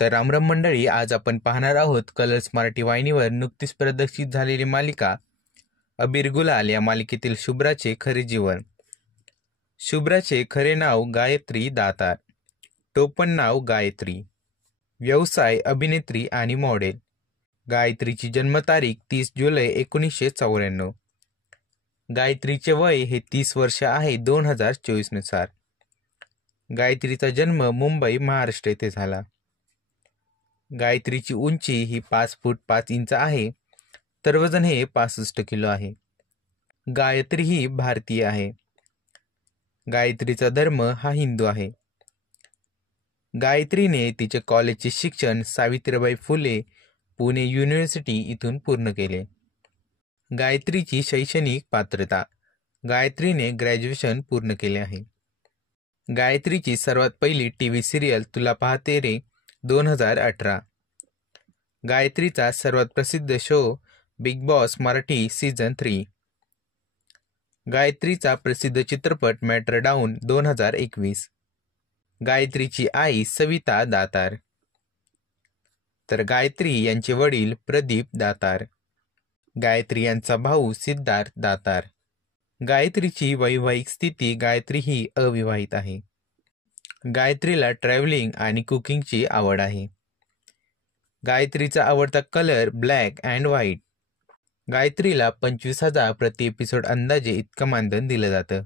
तर रामराम मंडळी, आज आपण पाहणार आहोत कलर्स मराठी वाहिनीवर नुकतीच प्रदर्शित झालेली मालिका अबीर गुलाल या मालिकेतील शुभ्राचे खरे जीवन. शुभ्राचे खरे नाव गायत्री दातार, टोपण नाव गायत्री, व्यवसाय अभिनेत्री आणि मॉडेल. गायत्रीची जन्मतारीख 30 जुलै 1994. गायत्रीचे वय हे 30 वर्ष आहे 2024 नुसार. गायत्रीचा जन्म मुंबई महाराष्ट्र येथे झाला. गायत्रीची उंची ही 5 फूट 5 इंच आहे, तर वजन हे 65 किलो आहे. गायत्री ही भारतीय आहे. गायत्रीचा धर्म हा हिंदू आहे. गायत्रीने तिचे कॉलेजचे शिक्षण सावित्रीबाई फुले पुणे युनिव्हर्सिटी इथून पूर्ण केले. गायत्रीची शैक्षणिक पात्रता: गायत्रीने ग्रॅज्युएशन पूर्ण केले आहे. गायत्रीची सर्वात पहिली टीव्ही सिरियल तुला पाहते रे 2018. गायत्रीचा सर्वात प्रसिद्ध show big boss Marathi season 3. गायत्रीचा प्रसिद्ध चित्रपट मॅटर डाऊन 2021. गायत्रीची आई सविता दातार. तर गायत्री यांचे वडील प्रदीप दातार. गायत्री यांचा भाऊ सिद्धार्थ दातार. गायत्रीची वैवाहिक स्थिती: गायत्री ही अविवाहित आहे. गायत्रीला ट्रॅव्हलिंग आणि कुकिंगची आवड आहे. गायत्रीचा आवडता कलर ब्लॅक अँड व्हाईट. गायत्रीला 25,000 प्रति एपिसोड अंदाजे इतकं मानधन दिलं जातं.